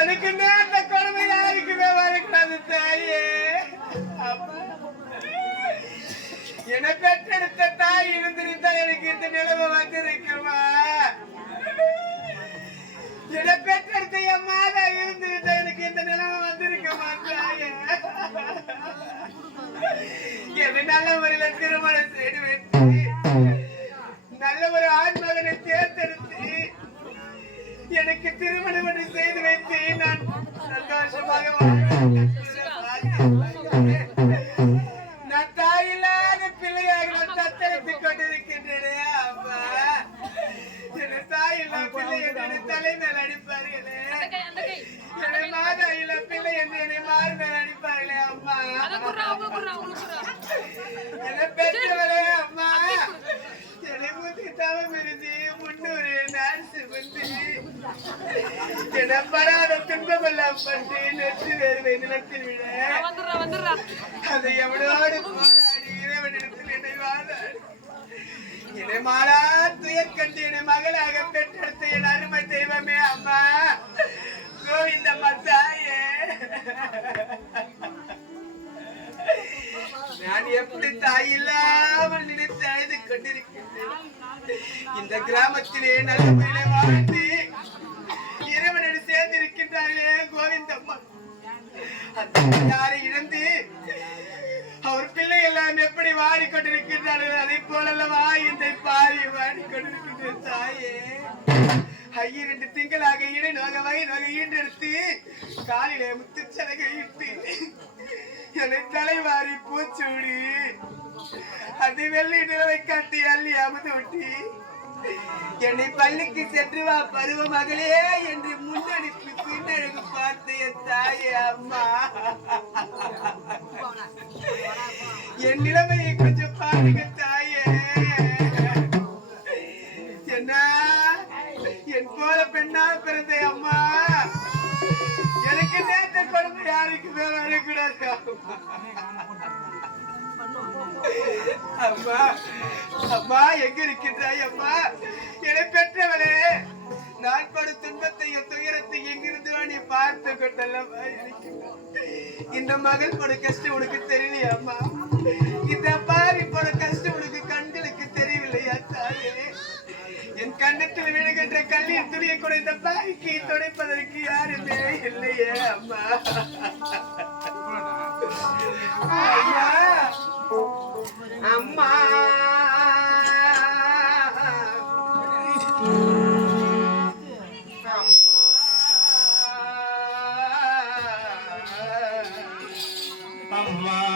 எனக்கு அந்த கொடுமை யாருக்குமே வரக்கூடாது தாயே. என்னை பெற்றெடுத்த தாய் இருந்திருந்தா எனக்கு இந்த நிலைமை வந்திருக்குமா? என்னை பெற்றெடுத்த என் மாதா இருந்திருந்தா எனக்கு இந்த நிலைமை வந்திருக்குமா தாயே? என்னை நல்ல முறையில் திருமணம் செய்து வைத்து நல்ல ஒரு ஆண் மகனை தேர்ந்தெடுத்து எனக்கு திருமணம் செய்து வைத்து நான் சந்தோஷமாக நான் தாயில்லாத பிள்ளையாக நான் தத்தெடுத்துக் கொண்டிருக்கின்றேன். அப்பா என் தாயில்லா பிள்ளை என்று தலைமையில் அடிப்பார்களே, என் மாதா இல்ல பிள்ளை என்று என்னை மாறுதல் அடிப்பார்களே. அம்மா என்னை பெற்றவரே அம்மா, என்னை மூத்தி தவம் இருந்து 300 நான்சு வந்து எனப்படாத துன்பமெல்லாம் பட்டு நெற்று வேர்வை நிலத்தில் விட அதை எவனோடு போராடி இறைவனிடத்தில் என்னை வாழாடி என்னை மாறா துயர் கண்டு என்னை மகளாக பெற்றெடுத்த என் அருமை தெய்வமே அம்மா கோவிந்தம்மா தாயே. நான் எப்படி தாயில்லாமல் நினைத்து அழுது கொண்டிருக்கின்றேன். இந்த கிராமத்திலே நல்ல முறையிலே வாழ்ந்து இறைவனோடு சேர்ந்திருக்கின்றார்களே கோவிந்தம்மா, யாரை இழந்து அவர் பிள்ளை எல்லாம் எப்படி வாடிக்கொண்டிருக்கின்றார்கள் அதை போலல்லவா இந்த பாரி வாடிக்கொண்டிருக்கின்ற தாயே. 2 திங்களாக இடை நோக வகை நோக ஈண்டெடுத்து காலிலே முத்துச்சலகை இட்டு என்னை தலைவாரி பூச்சூடி அது வெள்ளி நிலவை காட்டி அள்ளி அமுது விட்டி என்னை பள்ளிக்கு சென்று வா பருவ மகளே என்று முன்னெடுப்பு பின்னழகு பார்த்த என் தாயே. அம்மா என் நிலைமையை கொஞ்சம் பாருங்க தாயே. என்ன என் போல பெண்ணா பிறந்த அம்மா, எனக்கு நேர்ந்த கொடுமை யாருக்குமே வரக்கூடாது. அம்மா அம்மா எங்க இருக்கின்றாய் அம்மா? என்னை பெற்றவளே, நான் படும் துன்பத்தையும் துயரத்தை எங்கிருந்து நீ பார்த்து கொண்டல்லவா இருக்கின்ற இந்த மகள் போட கஷ்டம் உனக்கு தெரியலையா அம்மா? இந்த பாரி போட கஷ்டம் உனக்கு கண்களுக்கு தெரியவில்லையா தாயே? என் கண்ணத்தில் விழுகின்ற கண்ணீர் துணியை கூட இந்த பாய்க்கு துடைப்பதற்கு யாருமே இல்லையே அம்மா. ஐயா அம்மா அம்மா